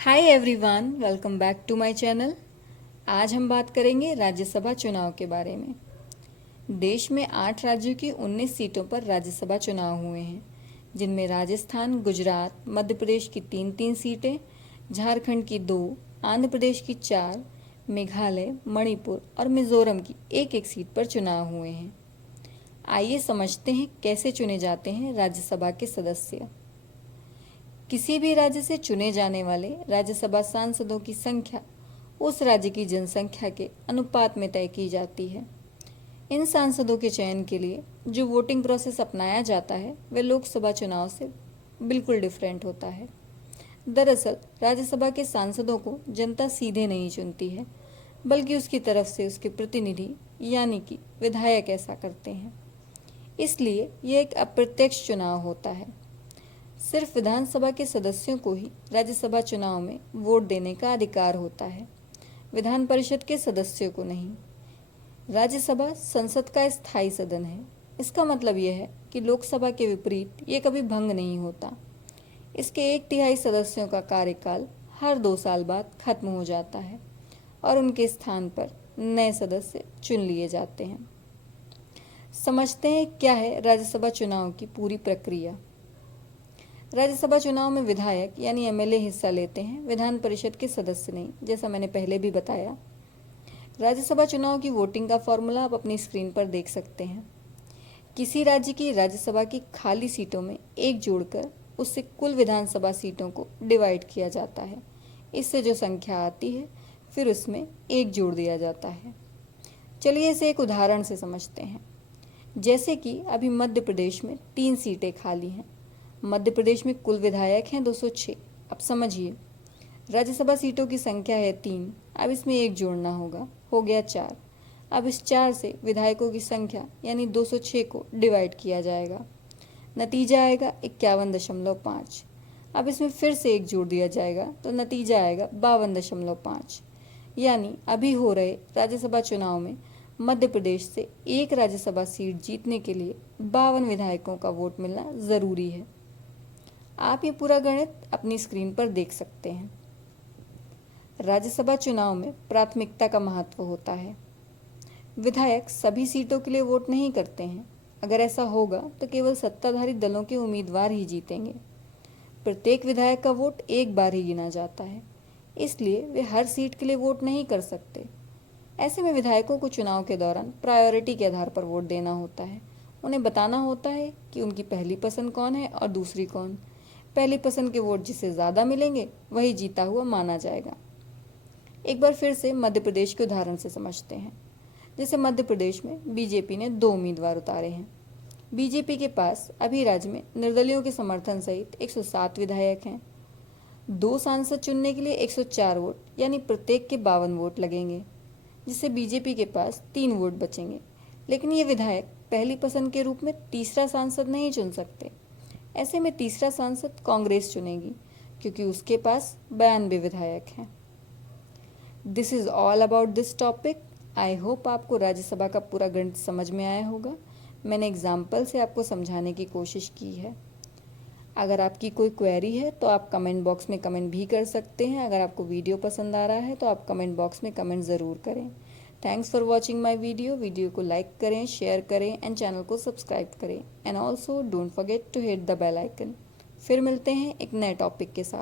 Hi everyone, welcome back to my channel. आज हम बात करेंगे राज्यसभा चुनाव के बारे में। देश में 8 राज्यों की 19 सीटों पर राज्यसभा चुनाव हुए हैं, जिनमें राजस्थान, गुजरात, मध्य प्रदेश की 3-3 सीटें, झारखंड की 2, आंध्र प्रदेश की 4, मेघालय, मणिपुर और मिजोरम की 1-1 सीट पर चुनाव हुए हैं। आइए समझते हैं कैसे चुने जाते हैं राज्यसभा के सदस्य। किसी भी राज्य से चुने जाने वाले राज्यसभा सांसदों की संख्या उस राज्य की जनसंख्या के अनुपात में तय की जाती है। इन सांसदों के चयन के लिए जो वोटिंग प्रोसेस अपनाया जाता है वह लोकसभा चुनाव से बिल्कुल डिफरेंट होता है। दरअसल राज्यसभा के सांसदों को जनता सीधे नहीं चुनती है, बल्कि उसकी तरफ से उसके प्रतिनिधि यानी कि विधायक ऐसा करते हैं। इसलिए यह एक अप्रत्यक्ष चुनाव होता है। सिर्फ विधानसभा के सदस्यों को ही राज्यसभा चुनाव में वोट देने का अधिकार होता है, विधान परिषद के सदस्यों को नहीं। राज्यसभा संसद का स्थायी सदन है। इसका मतलब यह है कि लोकसभा के विपरीत ये कभी भंग नहीं होता। इसके 1/3 सदस्यों का कार्यकाल हर 2 साल बाद खत्म हो जाता है और उनके स्थान पर नए सदस्य चुन लिए जाते हैं। समझते हैं क्या है राज्यसभा चुनाव की पूरी प्रक्रिया। राज्यसभा चुनाव में विधायक यानी एमएलए हिस्सा लेते हैं, विधान परिषद के सदस्य नहीं, जैसा मैंने पहले भी बताया। राज्यसभा चुनाव की वोटिंग का फॉर्मूला आप अपनी स्क्रीन पर देख सकते हैं। किसी राज्य की राज्यसभा की खाली सीटों में एक जोड़कर उससे कुल विधानसभा सीटों को डिवाइड किया जाता है। इससे जो संख्या आती है फिर उसमें एक जोड़ दिया जाता है। चलिए इसे एक उदाहरण से समझते हैं। जैसे कि अभी मध्य प्रदेश में 3 सीटें खाली हैं। मध्य प्रदेश में कुल विधायक हैं 206। अब समझिए, राज्यसभा सीटों की संख्या है 3, अब इसमें एक जोड़ना होगा, हो गया 4। अब इस 4 से विधायकों की संख्या यानी 206 को डिवाइड किया जाएगा, नतीजा आएगा 51.5। अब इसमें फिर से एक जोड़ दिया जाएगा तो नतीजा आएगा 52.5। यानी अभी हो रहे राज्यसभा चुनाव में मध्य प्रदेश से एक राज्यसभा सीट जीतने के लिए 52 विधायकों का वोट मिलना जरूरी है। आप ये पूरा गणित अपनी स्क्रीन पर देख सकते हैं। राज्यसभा चुनाव में प्राथमिकता का महत्व होता है। विधायक सभी सीटों के लिए वोट नहीं करते हैं। अगर ऐसा होगा तो केवल सत्ताधारी दलों के उम्मीदवार ही जीतेंगे। प्रत्येक विधायक का वोट एक बार ही गिना जाता है, इसलिए वे हर सीट के लिए वोट नहीं कर सकते। ऐसे में विधायकों को चुनाव के दौरान प्रायोरिटी के आधार पर वोट देना होता है। उन्हें बताना होता है कि उनकी पहली पसंद कौन है और दूसरी कौन। पहली पसंद के वोट जिसे ज़्यादा मिलेंगे वही जीता हुआ माना जाएगा। एक बार फिर से मध्य प्रदेश के उदाहरण से समझते हैं। जैसे मध्य प्रदेश में बीजेपी ने 2 उम्मीदवार उतारे हैं। बीजेपी के पास अभी राज्य में निर्दलियों के समर्थन सहित 107 विधायक हैं। 2 सांसद चुनने के लिए 104 वोट यानी प्रत्येक के 52 वोट लगेंगे, जिससे बीजेपी के पास 3 वोट बचेंगे। लेकिन ये विधायक पहली पसंद के रूप में तीसरा सांसद नहीं चुन सकते। ऐसे में तीसरा सांसद कांग्रेस चुनेगी, क्योंकि उसके पास 92 विधायक हैं। This is all about this topic. I hope आपको राज्यसभा का पूरा गणित समझ में आया होगा। मैंने एग्जाम्पल से आपको समझाने की कोशिश की है। अगर आपकी कोई क्वेरी है तो आप कमेंट बॉक्स में कमेंट भी कर सकते हैं। अगर आपको वीडियो पसंद आ रहा है तो आप कमेंट बॉक्स में कमेंट ज़रूर करें। Thanks for watching my video को लाइक करें, शेयर करें एंड चैनल को सब्सक्राइब करें। And also don't forget to hit the bell icon. फिर मिलते हैं एक नए टॉपिक के साथ।